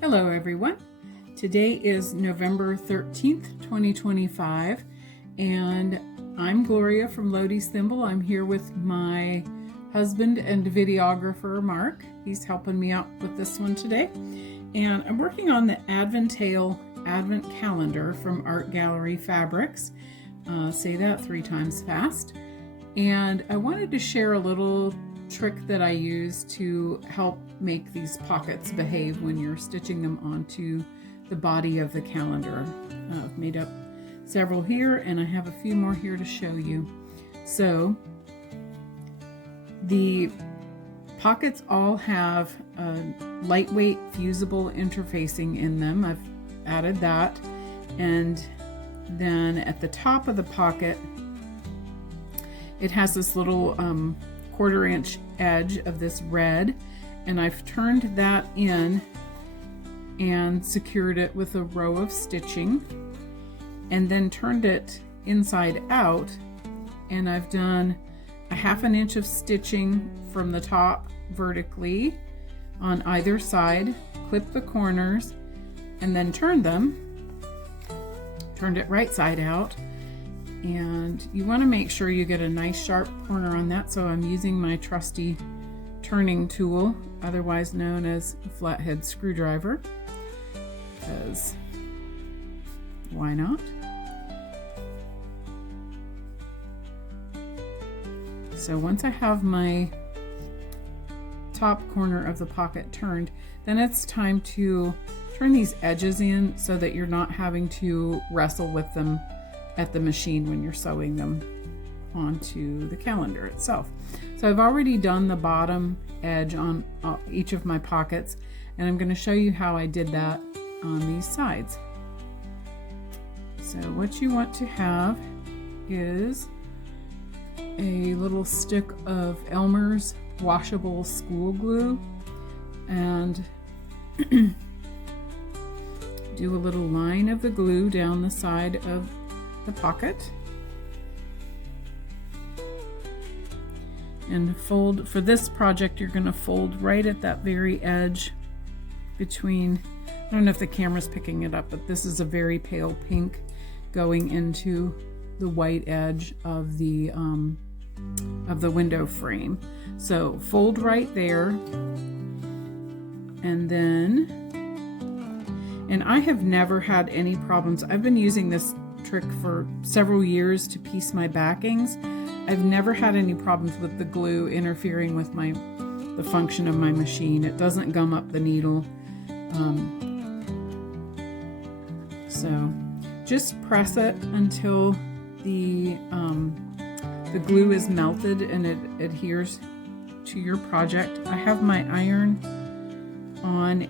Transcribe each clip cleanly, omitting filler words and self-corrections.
Hello everyone. Today is November 13th, 2025, and I'm Gloria from Lodi's Thimble. I'm here with my husband and videographer, Mark. He's helping me out with this one today. And I'm working on the Adventale Advent Calendar from Art Gallery Fabrics. Say that 3 times fast. And I wanted to share a little trick that I use to help make these pockets behave when you're stitching them onto the body of the calendar. I've made up several here and I have a few more here to show you. So the pockets all have a lightweight fusible interfacing in them. I've added that, and then at the top of the pocket it has this little 1/4 inch edge of this red, and I've turned that in and secured it with a row of stitching, and then turned it inside out, and I've done a 1/2 inch of stitching from the top vertically on either side, clipped the corners, and then turned it right side out. And you want to make sure you get a nice sharp corner on that, so I'm using my trusty turning tool, otherwise known as a flathead screwdriver, because why not? So once I have my top corner of the pocket turned, then it's time to turn these edges in so that you're not having to wrestle with them at the machine when you're sewing them onto the calendar itself. So I've already done the bottom edge on each of my pockets, and I'm going to show you how I did that on these sides. So what you want to have is a little stick of Elmer's washable school glue, and do a little line of the glue down the side of the pocket, and fold. For this project you're going to fold right at that very edge between, I don't know if the camera's picking it up, but this is a very pale pink going into the white edge of the window frame. So fold right there, and then, and I have never had any problems. I've been using this trick for several years to piece my backings. I've never had any problems with the glue interfering with the function of my machine. It doesn't gum up the needle. So just press it until the glue is melted and it adheres to your project. I have my iron on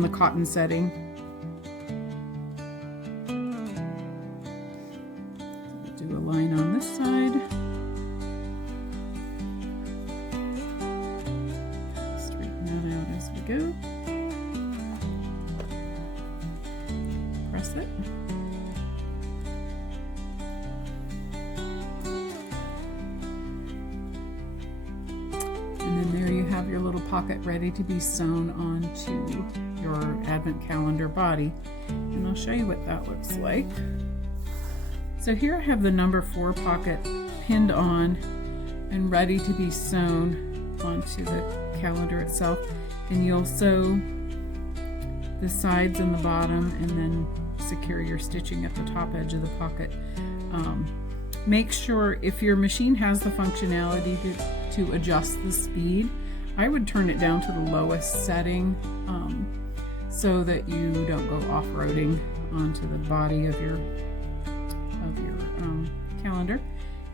the cotton setting. Do a line on this side. Straighten that out as we go. Press it. And then there you have your little pocket ready to be sewn onto your Advent calendar body. And I'll show you what that looks like. So here I have the number 4 pocket pinned on and ready to be sewn onto the calendar itself. And you'll sew the sides and the bottom, and then secure your stitching at the top edge of the pocket. Make sure, if your machine has the functionality to adjust the speed, I would turn it down to the lowest setting so that you don't go off-roading onto the body of your calendar.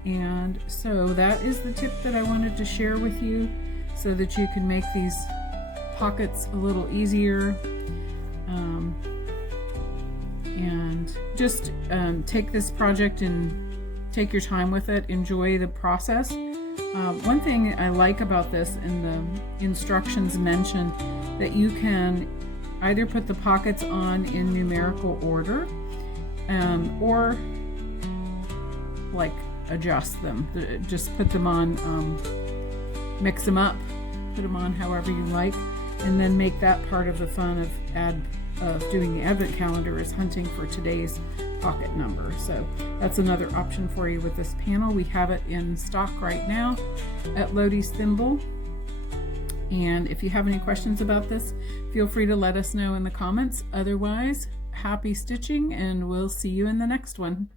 And so that is the tip that I wanted to share with you, so that you can make these pockets a little easier, and just take this project and take your time with it. Enjoy the process. One thing I like about this, in the instructions mention that you can either put the pockets on in numerical order, or like adjust them. Just put them on, mix them up, put them on however you like. and then make that part of the fun of doing the Advent calendar is hunting for today's pocket number. So that's another option for you with this panel. We have it in stock right now at Lodi's Thimble. And if you have any questions about this, feel free to let us know in the comments. Otherwise, happy stitching, and we'll see you in the next one.